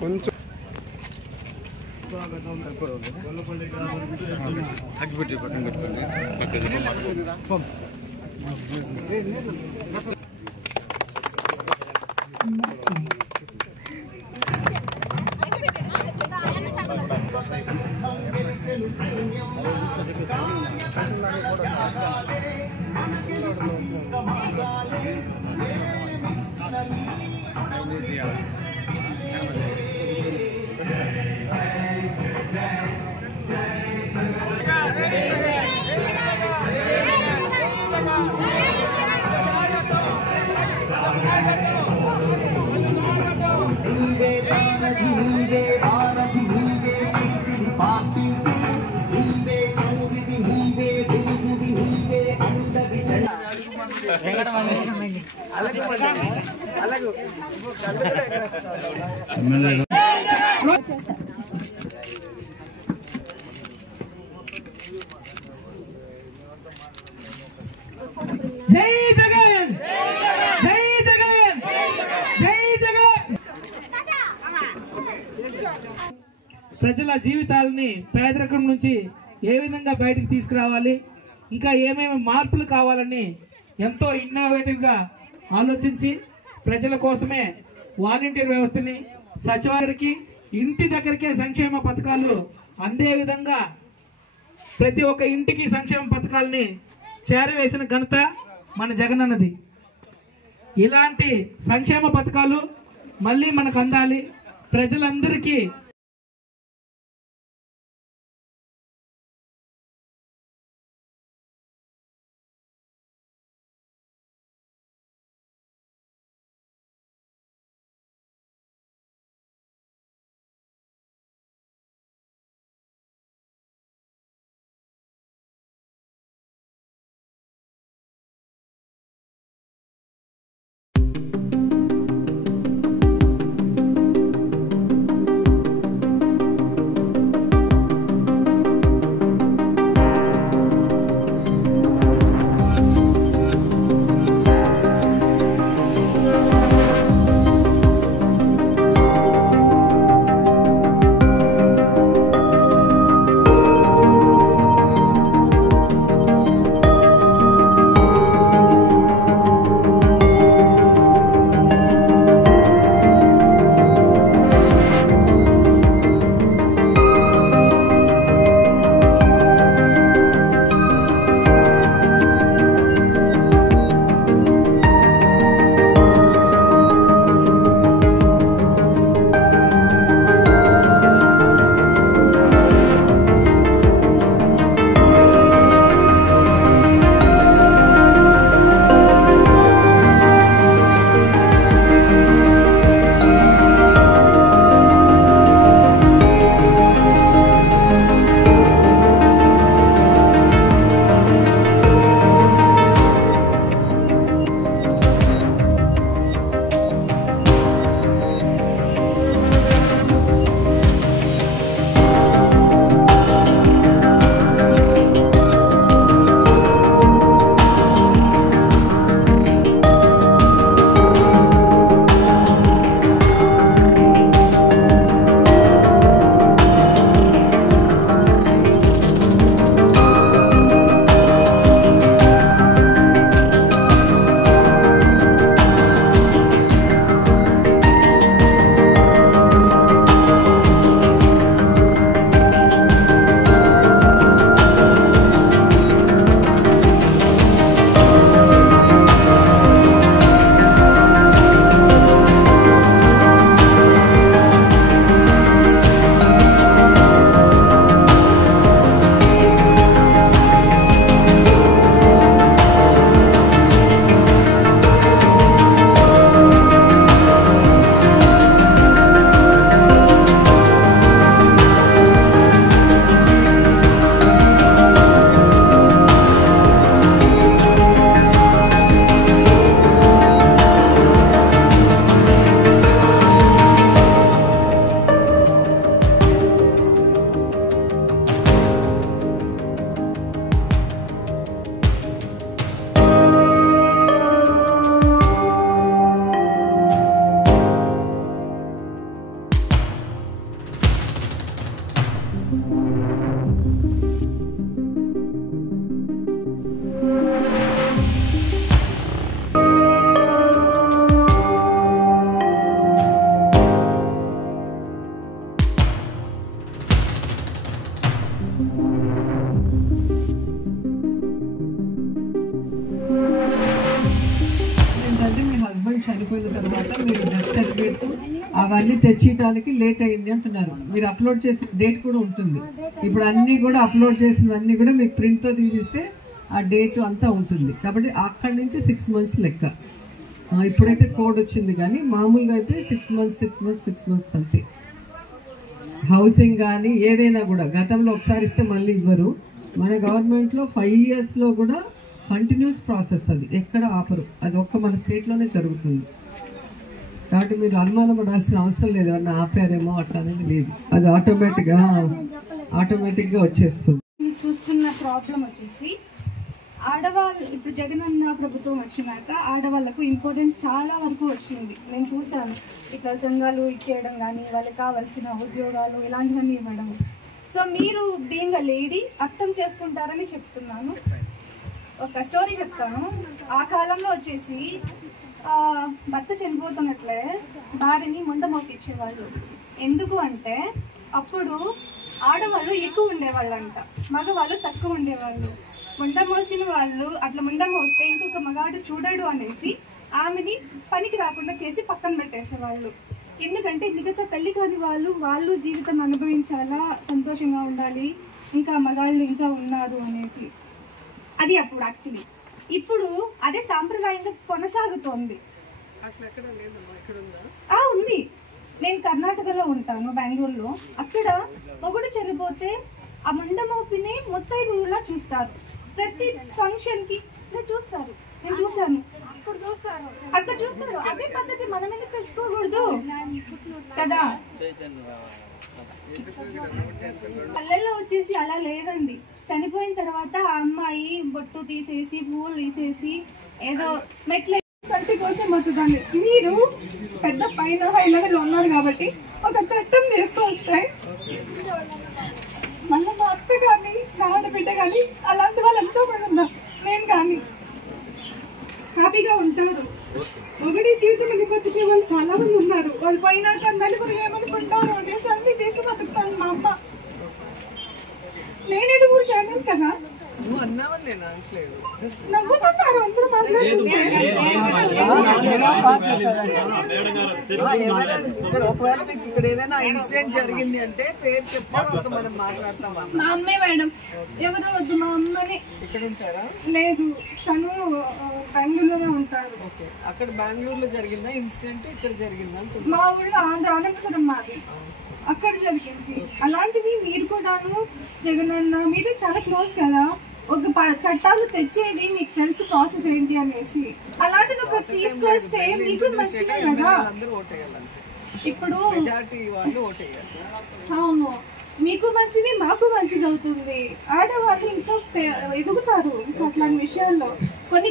కొంచెం అగ్గిపెట్టి పక్కన పెట్టుకోండి. జై జగన్, జై జగన్, జై జగన్. ప్రజల జీవితాలని పేదరికం నుంచి ఏ విధంగా బయటకు తీసుకురావాలి, ఇంకా ఏమేమి మార్పులు కావాలని ఎంతో ఇన్నోవేటివ్గా ఆలోచించి ప్రజల కోసమే వాలంటీర్ వ్యవస్థని, సచివాలయానికి ఇంటి దగ్గరికే సంక్షేమ పథకాలు అందే విధంగా ప్రతి ఒక్క ఇంటికి సంక్షేమ పథకాలని చేరవేసిన ఘనత మన జగనన్నది. ఇలాంటి సంక్షేమ పథకాలు మళ్ళీ మనకు అందాలి, ప్రజలందరికీ అవన్నీ తెచ్చేయడానికి లేట్ అయింది అంటున్నారు. మీరు అప్లోడ్ చేసిన డేట్ కూడా ఉంటుంది. ఇప్పుడు అన్నీ కూడా అప్లోడ్ చేసినవన్నీ కూడా మీకు ప్రింట్తో తీసిస్తే ఆ డేట్ అంతా ఉంటుంది. కాబట్టి అక్కడి నుంచి 6 months లెక్క. ఇప్పుడైతే కోడ్ వచ్చింది, కానీ మామూలుగా అయితే 6 months అంతే. హౌసింగ్ కానీ ఏదైనా కూడా గతంలో ఒకసారి ఇస్తే మళ్ళీ ఇవ్వరు. మన గవర్నమెంట్లో 5 yearsలో కూడా కంటిన్యూస్ ప్రాసెస్, అది ఎక్కడ ఆపరు. అది ఒక్క మన స్టేట్లోనే జరుగుతుంది. కాబట్టి మీరు అనుమానం పడాల్సిన అవసరం లేదు, ఎవరన్నా ఆపారేమో అట్లా అనేది లేదు. అది ఆటోమేటిక్గా వచ్చేస్తుంది. చూస్తున్న ప్రాబ్లం వచ్చేసి ఆడవాళ్ళు ఇప్పుడు జగనన్న ప్రభుత్వం వచ్చినాక ఆడవాళ్ళకు ఇంపార్టెన్స్ చాలా వరకు వచ్చింది. నేను చూశాను ఇట్లా సంఘాలు ఇచ్చేయడం కానీ వాళ్ళకి కావాల్సిన ఉద్యోగాలు ఇలాంటివన్నీ ఇవ్వడం. సో మీరు బీయింగ్ అ లేడీ అర్థం చేసుకుంటారని చెప్తున్నాను. ఒక స్టోరీ చెప్తాను. ఆ కాలంలో వచ్చేసి భర్త చనిపోతున్నట్లే భార్యని ముండమోపిచ్చేవాళ్ళు. ఎందుకు అంటే అప్పుడు ఆడవాళ్ళు ఎక్కువ ఉండేవాళ్ళంట, మగవాళ్ళు తక్కువ ఉండేవాళ్ళు. ముండమోసిన వాళ్ళు అట్లా ముండమోస్తే ఇంకొక మగాడు చూడడు అనేసి ఆమెని పనికి రాకుండా చేసి పక్కన పెట్టేసేవాళ్ళు. ఎందుకంటే మిగతా పెళ్లి కాని వాళ్ళు జీవితం అనుభవించాలా, సంతోషంగా ఉండాలి, ఇంకా మగాళ్ళు ఇంకా ఉన్నారు అనేసి. అది అప్పుడు యాక్చువల్లీ. ఇప్పుడు అదే సాంప్రదాయంగా కొనసాగుతోంది. ఉంది. నేను కర్ణాటకలో ఉంటాను, బెంగళూరులో. అక్కడ మొగుడు చనిపోతే ఆ ముండమోపిని ముత్తైదువులా చూస్తారు. ప్రతి ఫంక్షన్ కి చూస్తారు. నేను చూసాను, అక్కడ చూస్తారు. అదే పద్ధతి మనం ఎందుకు తెచ్చుకోకూడదు కదా? పల్లెల్లో వచ్చేసి అలా లేదండి. చనిపోయిన తర్వాత ఆ అమ్మాయి బొట్టు తీసేసి పువ్వులు తీసేసి ఏదో మెట్ల సంతి కోసం వస్తుందండి. మీరు పెద్ద పైన హై లెవెల్ ఉన్నారు కాబట్టి ఒక చట్టం చేసుకొస్తే మళ్ళీ మా అత్త కానీ నా ఆడబిడ్డ కానీ అలాంటి వాళ్ళు ఎంతో మంది ఉన్నారు. నేను కానీ హ్యాపీగా ఉంటారు. ఒకటి జీవితం బతికే వాళ్ళు చాలా మంది ఉన్నారు. వాళ్ళు పైన నలుగురు ఏమనుకుంటారు అనేసి అన్ని చేసి బతుకుతాను. మా అమ్మ నేనేది ఊరికి అన్నాను కదా, నవ్వుతున్నారు అందరూ ఒకవేళ మీకు ఇక్కడ ఏదైనా ఇన్సిడెంట్ జరిగింది అంటే పేరు చెప్తే మనం మాట్లాడతాం. మా అమ్మే మేడం, ఎవరో వద్దు, మా అమ్మని. ఇక్కడ ఉంటారా? లేదు, తను బెంగళూరులోనే ఉంటారు. ఓకే, అక్కడ బెంగళూరులో జరిగిందా ఇన్సిడెంట్? ఇక్కడ జరిగిందా? మా ఊళ్ళో అనంతపురం మాది, అక్కడ జరిగింది. అలాంటిది మీరు కూడాను జగనన్న మీరు చాలా క్లోజ్ కదా, ఒక చట్టాలు తెచ్చేది మీకు తెలుసు ప్రాసెస్ ఏంటి అనేసి. అలాంటిది ఒక తీసుకొస్తే మీకు మంచిదే కదా. ఇప్పుడు అవును, మీకు మంచిది మాకు మంచిది అవుతుంది. ఆడవాళ్ళు ఇంకా ఎదుగుతారు ఇంకా అట్లాంటి విషయాల్లో. కొన్ని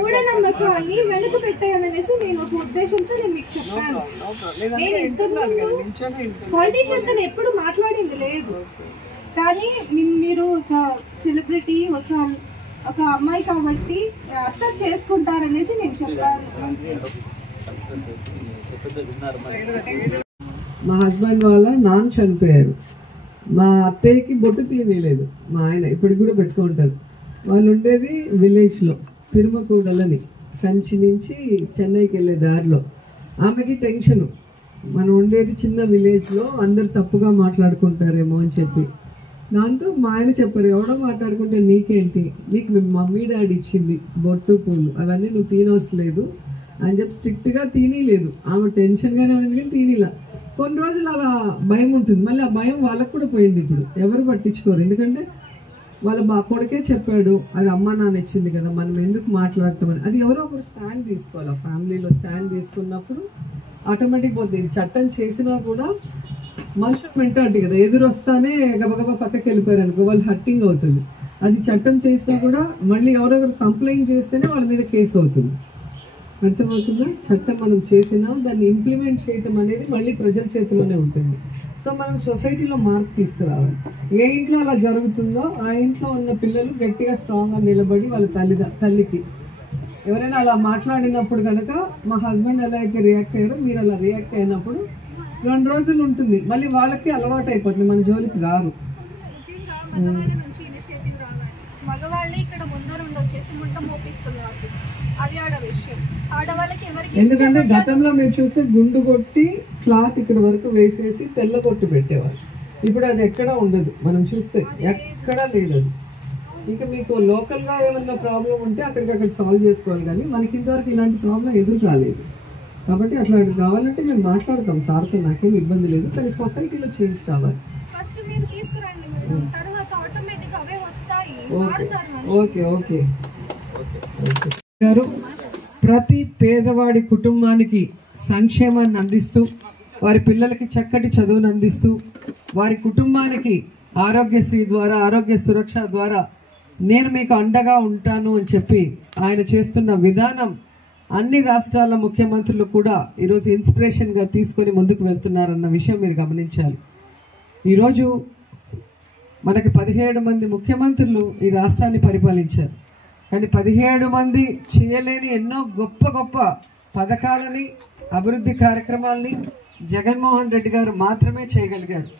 మూఢనమ్మకాన్ని వెనుక పెట్టాయనేసి నేను ఒక ఉద్దేశంతో నేను మీకు చెప్పాను. పాలిటిషియన్ తో ఎప్పుడు మాట్లాడింది లేదు, కానీ మీరు ఒక సెలబ్రిటీ, ఒక అమ్మాయి కాబట్టి అర్థం చేసుకుంటారనేసి నేను చెప్పాను. మా హస్బెండ్ వాళ్ళ నాన్న చనిపోయారు. మా అత్తయ్యకి బొట్టు తీయలేదు మా ఆయన, ఇప్పుడు కూడా పెట్టుకుంటారు. వాళ్ళు ఉండేది విలేజ్లో, తిరుమకూడలని, కంచి నుంచి చెన్నైకి వెళ్ళే దారిలో. ఆమెకి టెన్షను, మనం ఉండేది చిన్న విలేజ్లో, అందరు తప్పుగా మాట్లాడుకుంటారేమో అని చెప్పి. దాంతో మా ఆయన చెప్పారు, ఎవడో మాట్లాడుకుంటే నీకేంటి, నీకు మీ మమ్మీ డాడీ ఇచ్చింది బొట్టు పూలు, అవన్నీ నువ్వు తీనవసలేదు అని చెప్పి స్ట్రిక్ట్గా తీనీలేదు. ఆమె టెన్షన్గానే ఉంది కానీ తీనిలా. కొన్ని రోజులు అలా భయం ఉంటుంది, మళ్ళీ ఆ భయం వాళ్ళకు కూడా పోయింది. ఇప్పుడు ఎవరు పట్టించుకోరు, ఎందుకంటే వాళ్ళ కొడుకే చెప్పాడు అది అమ్మ నాన్న ఇచ్చింది కదా, మనం ఎందుకు మాట్లాడటం అని. అది ఎవరో ఒకరు స్టాండ్ తీసుకోవాలి. ఆ ఫ్యామిలీలో స్టాండ్ తీసుకున్నప్పుడు ఆటోమేటిక్ పోతుంది. చట్టం చేసినా కూడా మనుషులు మెంటాలిటీ కదా, ఎదురొస్తానే గబగబా పక్కకి వెళ్ళిపోయారు అనుకో, వాళ్ళు హర్టింగ్ అవుతుంది. అది చట్టం చేసినా కూడా మళ్ళీ ఎవరెవరు కంప్లైంట్ చేస్తేనే వాళ్ళ మీద కేసు అవుతుంది. అర్థమవుతుందా? చట్టం మనం చేసినా దాన్ని ఇంప్లిమెంట్ చేయటం అనేది మళ్ళీ ప్రజల చేతిలోనే ఉంటుంది. సో మనం సొసైటీలో మార్పు తీసుకురావాలి. ఏ ఇంట్లో అలా జరుగుతుందో ఆ ఇంట్లో ఉన్న పిల్లలు గట్టిగా స్ట్రాంగ్గా నిలబడి వాళ్ళ తల్లికి ఎవరైనా అలా మాట్లాడినప్పుడు కనుక మా హస్బెండ్ ఎలా అయితే రియాక్ట్ అయ్యారో మీరు అలా రియాక్ట్ అయినప్పుడు 2 రోజులు ఉంటుంది, మళ్ళీ వాళ్ళకి అలవాటు అయిపోతుంది, మన జోలికి రారు. మగవాళ్ళే ఇక్కడ ముందర వచ్చేసి ముంట మోపిస్తున్నారు. అది ఆడ విషయం. ఆడవాళ్ళకి ఎవరికి ఎందుకంటే గతంలో మీరు చూస్తే గుండు కొట్టి క్లాత్ ఇక్కడ వరకు వేసేసి తెల్ల కొట్టు పెట్టేవారు. ఇప్పుడు అది ఎక్కడా ఉండదు. మనం చూస్తే ఎక్కడా లేదు అది. ఇంకా మీకు లోకల్గా ఏమన్నా ప్రాబ్లం ఉంటే అక్కడికక్కడ సాల్వ్ చేసుకోవాలి, కానీ మనకి ఇంతవరకు ఇలాంటి ప్రాబ్లం ఎదురు కాలేదు. కాబట్టి అట్లా కావాలంటే మేము మాట్లాడతాం సార్తో, నాకేం ఇబ్బంది లేదు. కానీ సొసైటీలో చేంజ్ రావాలి. ఫస్ట్ మీరు తీసుకురండి మేడం, తర్వాత ఆటోమేటిక్గా అవే వస్తాయి. ఓకే ఓకే గారు, ప్రతి పేదవాడి కుటుంబానికి సంక్షేమాన్ని అందిస్తూ, వారి పిల్లలకి చక్కటి చదువును అందిస్తూ, వారి కుటుంబానికి ఆరోగ్యశ్రీ ద్వారా, ఆరోగ్య సురక్ష ద్వారా నేను మీకు అండగా ఉంటాను అని చెప్పి ఆయన చేస్తున్న విధానం అన్ని రాష్ట్రాల ముఖ్యమంత్రులు కూడా ఈరోజు ఇన్స్పిరేషన్గా తీసుకొని ముందుకు వెళ్తున్నారన్న విషయం మీరు గమనించాలి. ఈరోజు మనకి 17 మంది ముఖ్యమంత్రులు ఈ రాష్ట్రాన్ని పరిపాలించారు. కానీ 17 మంది చేయలేని ఎన్నో గొప్ప గొప్ప పథకాలని, అభివృద్ధి కార్యక్రమాలని జగన్మోహన్ రెడ్డి గారు మాత్రమే చేయగలిగారు.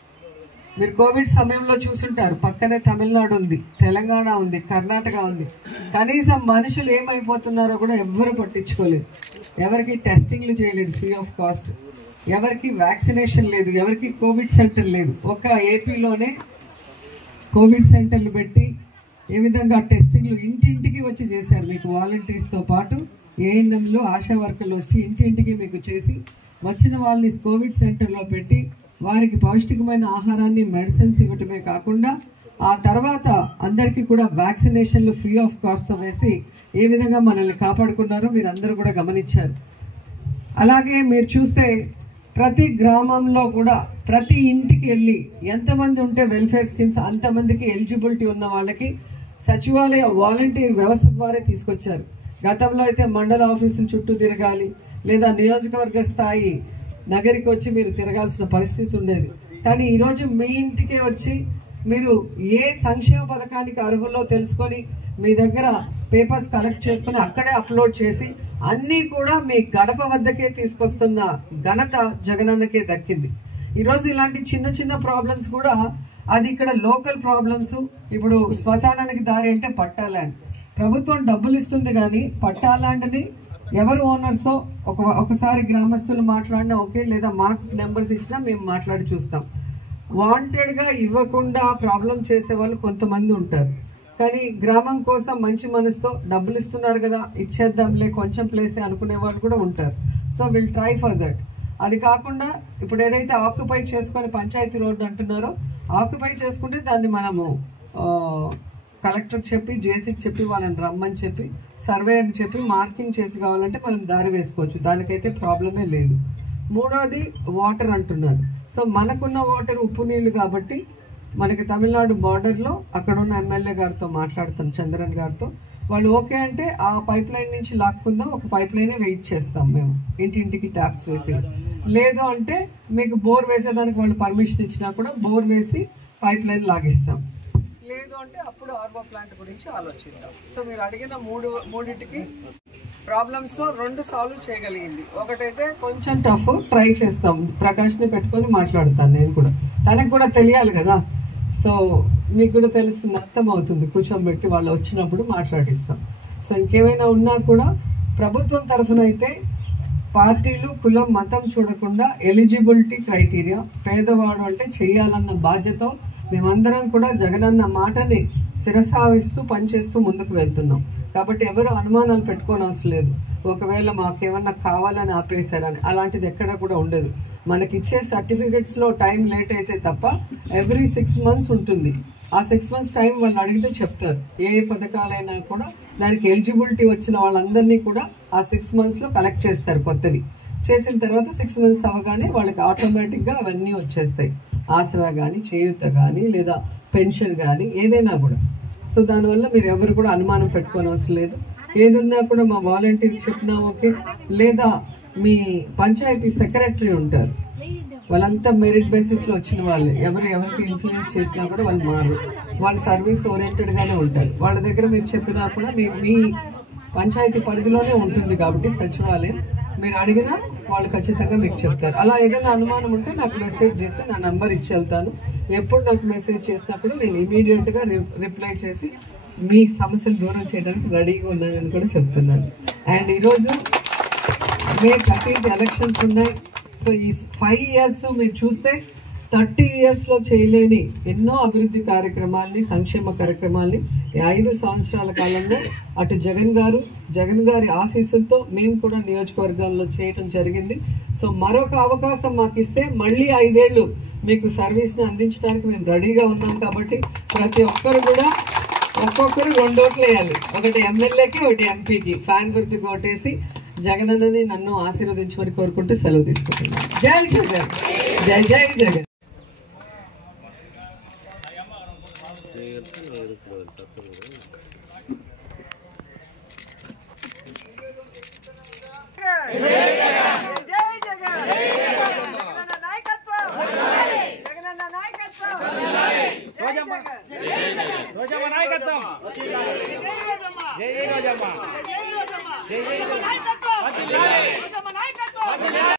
మీరు కోవిడ్ సమయంలో చూసుంటారు, పక్కనే తమిళనాడు ఉంది, తెలంగాణ ఉంది, కర్ణాటక ఉంది. కనీసం మనుషులు ఏమైపోతున్నారో కూడా ఎవ్వరు పట్టించుకోలేదు. ఎవరికి టెస్టింగ్లు చేయలేదు ఫ్రీ ఆఫ్ కాస్ట్, ఎవరికి వ్యాక్సినేషన్ లేదు, ఎవరికి కోవిడ్ సెంటర్ లేదు. ఒక ఏపీలోనే కోవిడ్ సెంటర్లు పెట్టి ఏ విధంగా టెస్టింగ్లు ఇంటింటికి వచ్చి చేశారు. మీకు వాలంటీర్స్తో పాటు ఏఎన్ఎంలు, ఆశా వర్కర్లు వచ్చి ఇంటింటికి మీకు చేసి వచ్చిన వాళ్ళని కోవిడ్ సెంటర్లో పెట్టి వారికి పౌష్టికమైన ఆహారాన్ని, మెడిసిన్స్ ఇవ్వటమే కాకుండా ఆ తర్వాత అందరికీ కూడా వ్యాక్సినేషన్లు ఫ్రీ ఆఫ్ కాస్ట్తో వేసి ఏ విధంగా మనల్ని కాపాడుకున్నారో మీరు అందరూ కూడా గమనించారు. అలాగే మీరు చూస్తే ప్రతి గ్రామంలో కూడా ప్రతి ఇంటికి వెళ్ళి ఎంతమంది ఉంటే వెల్ఫేర్ స్కీమ్స్ అంతమందికి ఎలిజిబిలిటీ ఉన్న వాళ్ళకి సచివాలయ వాలంటీర్ వ్యవస్థ ద్వారా తీసుకొచ్చారు. గతంలో అయితే మండల ఆఫీసుల చుట్టూ తిరగాలి, లేదా నియోజకవర్గ స్థాయి నగరికి వచ్చి మీరు తిరగాల్సిన పరిస్థితి ఉండేది. కానీ ఈరోజు మీ ఇంటికే వచ్చి మీరు ఏ సంక్షేమ పథకానికి అర్హుల్లో తెలుసుకొని మీ దగ్గర పేపర్స్ కలెక్ట్ చేసుకొని అక్కడే అప్లోడ్ చేసి అన్నీ కూడా మీ గడప వద్దకే తీసుకొస్తున్న ఘనత జగనన్నకే దక్కింది. ఈరోజు ఇలాంటి చిన్న చిన్న ప్రాబ్లమ్స్ కూడా అది ఇక్కడ లోకల్ ప్రాబ్లమ్స్. ఇప్పుడు శ్మశానానికి దారి అంటే పట్టా ల్యాండ్, ప్రభుత్వం డబ్బులు ఇస్తుంది కానీ పట్టా ల్యాండ్ని ఎవరు ఓనర్సో ఒకసారి గ్రామస్తులు మాట్లాడినా ఓకే, లేదా మాకు నెంబర్స్ ఇచ్చినా మేము మాట్లాడి చూస్తాం. వాంటెడ్గా ఇవ్వకుండా ప్రాబ్లం చేసే వాళ్ళు కొంతమంది ఉంటారు. కానీ గ్రామం కోసం మంచి మనసుతో డబ్బులు ఇస్తున్నారు కదా ఇచ్చేద్దాంలే కొంచెం ప్లేసే అనుకునే వాళ్ళు కూడా ఉంటారు. So will try for that. అది కాకుండా ఇప్పుడు ఏదైతే ఆక్యుపై చేసుకొని పంచాయతీ రోడ్డు అంటున్నారో, ఆక్యుపై చేసుకుంటే దాన్ని మనము కలెక్టర్ చెప్పి, జేసీకి చెప్పి, వాళ్ళని రమ్మని చెప్పి, సర్వేయర్ని చెప్పి మార్కింగ్ చేసి కావాలంటే మనం దారి వేసుకోవచ్చు. దానికైతే ప్రాబ్లమే లేదు. మూడోది వాటర్ అంటున్నారు. సో మనకున్న వాటర్ ఉప్పు నీళ్ళు కాబట్టి మనకి తమిళనాడు బార్డర్లో అక్కడ ఉన్న ఎమ్మెల్యే గారితో మాట్లాడతాం, చంద్రన్ గారితో. వాళ్ళు ఓకే అంటే ఆ పైప్ లైన్ నుంచి లాక్కుందాం, ఒక పైప్ లైనే వెయిట్ చేస్తాం మేము ఇంటింటికి ట్యాప్స్ వేసి. లేదు అంటే మీకు బోర్ వేసేదానికి వాళ్ళు పర్మిషన్ ఇచ్చినా కూడా బోర్ వేసి పైప్ లైన్ లాగిస్తాం. లేదు అంటే అప్పుడు ఆర్వో ప్లాంట్ గురించి ఆలోచిద్దాం. సో మీరు అడిగిన మూడింటికి ప్రాబ్లమ్స్లో 2 సాల్వ్ చేయగలిగింది. ఒకటైతే కొంచెం టఫ్, ట్రై చేస్తాం. ప్రకాష్ని పెట్టుకొని మాట్లాడతాను నేను కూడా, తనకు కూడా తెలియాలి కదా. సో మీకు కూడా తెలుస్తుంది, అర్థం అవుతుంది. కూర్చోబెట్టి వాళ్ళు వచ్చినప్పుడు మాట్లాడిస్తాం. సో ఇంకేమైనా ఉన్నా కూడా ప్రభుత్వం తరఫున అయితే పార్టీలు, కులం, మతం చూడకుండా ఎలిజిబిలిటీ క్రైటీరియా, పేదవాడు అంటే చేయాలన్న బాధ్యత మేమందరం కూడా జగనన్న మాటని శిరసావిస్తూ పనిచేస్తూ ముందుకు వెళ్తున్నాం. కాబట్టి ఎవరు అనుమానాలు పెట్టుకోని అవసరం లేదు. ఒకవేళ మాకేమన్నా కావాలని ఆపేశారని అలాంటిది ఎక్కడ కూడా ఉండదు. మనకిచ్చే సర్టిఫికెట్స్లో టైం లేట్ అయితే తప్ప ఎవ్రీ 6 months ఉంటుంది. ఆ 6 months టైం వాళ్ళు అడిగితే చెప్తారు. ఏ పథకాలైనా కూడా దానికి ఎలిజిబిలిటీ వచ్చిన వాళ్ళందరినీ కూడా ఆ 6 monthsలో కలెక్ట్ చేస్తారు. కొత్తవి చేసిన తర్వాత 6 months అవ్వగానే వాళ్ళకి ఆటోమేటిక్గా అవన్నీ వచ్చేస్తాయి. ఆసరా కానీ, చేయూత కానీ, లేదా పెన్షన్ కానీ, ఏదైనా కూడా. సో దానివల్ల మీరు ఎవరు కూడా అనుమానం పెట్టుకోని అవసరం లేదు. ఏదున్నా కూడా మా వాలంటీర్ చెప్పినా ఓకే, లేదా మీ పంచాయతీ సెక్రటరీ ఉంటారు, వాళ్ళంతా మెరిట్ బేసిస్లో వచ్చిన వాళ్ళే. ఎవరికి ఇన్ఫ్లుయెన్స్ చేసినా కూడా వాళ్ళు మారు, వాళ్ళు సర్వీస్ ఓరియంటెడ్గానే ఉంటారు. వాళ్ళ దగ్గర మీరు చెప్పినా కూడా మీ పంచాయతీ పరిధిలోనే ఉంటుంది కాబట్టి సచివాలయం, మీరు అడిగినా వాళ్ళు ఖచ్చితంగా మీకు చెప్తారు. అలా ఏదైనా అనుమానం ఉంటే నాకు మెసేజ్ చేస్తే నా నంబర్ ఇచ్చి వెళ్తాను. ఎప్పుడు నాకు మెసేజ్ చేసినప్పుడు నేను ఇమీడియట్గా రిప్లై చేసి మీ సమస్యలు దూరం చేయడానికి రెడీగా ఉన్నానని కూడా చెప్తున్నాను. అండ్ ఈరోజు మే 13th ఎలక్షన్స్ ఉన్నాయి. సో ఈ 5 years మీరు చూస్తే 30 yearsలో చేయలేని ఎన్నో అభివృద్ధి కార్యక్రమాల్ని, సంక్షేమ కార్యక్రమాల్ని 5 సంవత్సరాల కాలంలో అటు జగన్ గారి ఆశీస్సులతో మేము కూడా నియోజకవర్గంలో చేయటం జరిగింది. సో మరొక అవకాశం మాకు ఇస్తే మళ్ళీ 5 ఏళ్ళు మీకు సర్వీస్ని అందించడానికి మేము రెడీగా ఉన్నాం. కాబట్టి ప్రతి ఒక్కరు కూడా ఒక్కొక్కరు 2 ఓట్లు వేయాలి. ఒకటి ఎమ్మెల్యేకి, ఒకటి ఎంపీకి. ఫ్యాన్ గుర్తుకు ఓటేసి జగనన్నని నన్ను ఆశీర్వదించమని కోరుకుంటూ సెలవు తీసుకుంటున్నాను. జై జగన్, జై జై జగన్. రోజమ్మ నాయకత్వం. జై రోజమ్మ.